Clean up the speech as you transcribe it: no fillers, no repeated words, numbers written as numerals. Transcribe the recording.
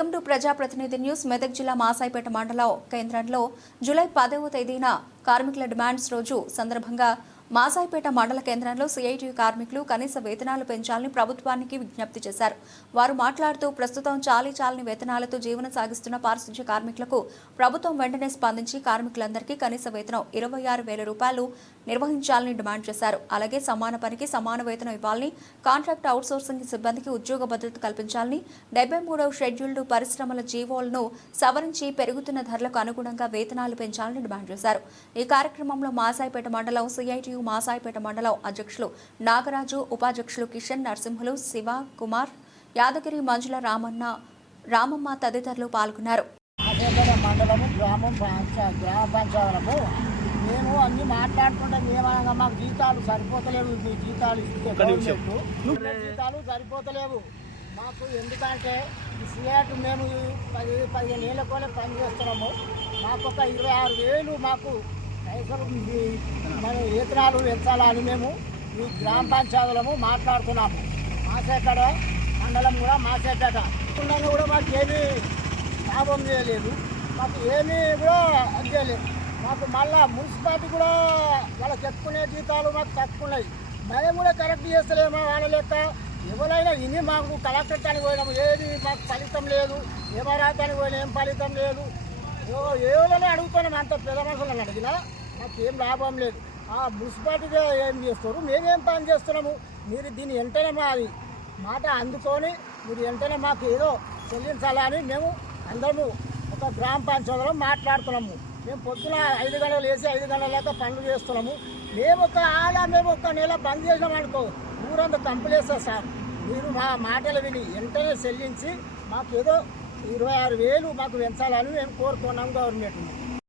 Welcome to ప్రజాప్రతినిధి news. Medak జిల్లా మాసాయిపేట మండలం కేంద్రంలో జూలై 10వ తేదీన కార్మికుల డిమాండ్స్ రోజు సందర్భంగా మాసాయిపేట మండల కేంద్రంలో సిఐటియు కార్మికులు కనీస వేతనాలు పెంచాలని ప్రభుత్వానికి విజ్ఞప్తి చేశారు. వారు మాట్లాడుతూ ప్రస్తుతం చాలని వేతనాలతో జీవనం సాగిస్తున్న పారిశుధ్య కార్మికులకు ప్రభుత్వం వెంటనే స్పందించి కార్మికులందరికీ కనీస వేతనం 26,000 రూపాయలు నిర్వహించాలని డిమాండ్ చేశారు. అలాగే సమాన పనికి సమాన వేతనం ఇవ్వాలని, కాంట్రాక్ట్ అవుట్సోర్సింగ్ సిబ్బందికి ఉద్యోగ భద్రత కల్పించాలని, 73వ షెడ్యూల్డ్ పరిశ్రమల జీవోలను సవరించి పెరుగుతున్న ధరలకు అనుగుణంగా వేతనాలు పెంచాలని డిమాండ్ చేశారు. ఈ కార్యక్రమంలో మాసాయిపేట మండలం సిఐటియు మాసాయిపేట మండలం అధ్యక్షులు నాగరాజు, ఉపాధ్యక్షులు కిషన్, నరసింహులు, శివ కుమార్, యాదగిరి, మంజుల, రామమ్మ తదితరులు పాల్గొన్నారు. మండలము గ్రామ పంచాయతీలకు మేము అన్ని మాట్లాడుకుంటే మేమనగా మాకు జీతాలు సరిపోతలేవు. మీ జీతాలు జీతాలు సరిపోతలేవు మాకు. ఎందుకంటే ఈ సిఐటి మేము 10-15 ఏళ్ళకోలే పనిచేస్తున్నాము. మాకు ఒక 26,000 మాకు పైసలు మన వేతనాలు పెంచాలని మేము ఈ గ్రామ పంచాయతీలము మాట్లాడుతున్నాము. మాసేపేట మండలం కూడా మాసేపేట కూడా మాకు ఏమీ లాభం చేయలేదు. మాకు ఏమీ కూడా చేయలేదు. మాకు మళ్ళా మున్సిపాలిటీ కూడా వాళ్ళకి చెప్పుకునే జీతాలు మాకు తక్కువ ఉన్నాయి. మేము కూడా కరెక్ట్ చేస్తలేమో వాళ్ళ లెక్క. ఎవరైనా ఇని మాకు కలెక్టర్ అని పోయినాము, ఏది మాకు ఫలితం లేదు. ఏమరాతానికి పోయినా ఏం ఫలితం లేదు. ఎవరైనా అడుగుతున్నాం, అంత పెద్ద మనుషులను అడిగినా మాకు ఏం లాభం లేదు. ఆ మున్సిపాలిటీగా ఏం చేస్తారు, మేమేం పని చేస్తున్నాము. మీరు దీన్ని వెంటనే మాది మాట అందుకొని మీరు వెంటనే మాకు ఏదో చెల్లించాలని మేము అందరము ఒక గ్రామ పంచాయతీలో మాట్లాడుతున్నాము. మేము పొద్దున 5 గంటలు వేసి 5 గంటల దాకా పనులు చేస్తున్నాము. మేము ఒక నెల బంద్ చేసినాం అనుకో, ఊరంతా కంపెనీస్తారు సార్. మీరు మా మాటలు విని వెంటనే చెల్లించి మాకు ఏదో 26,000 మాకు పెంచాలని మేము కోరుతున్నాం గవర్నమెంట్.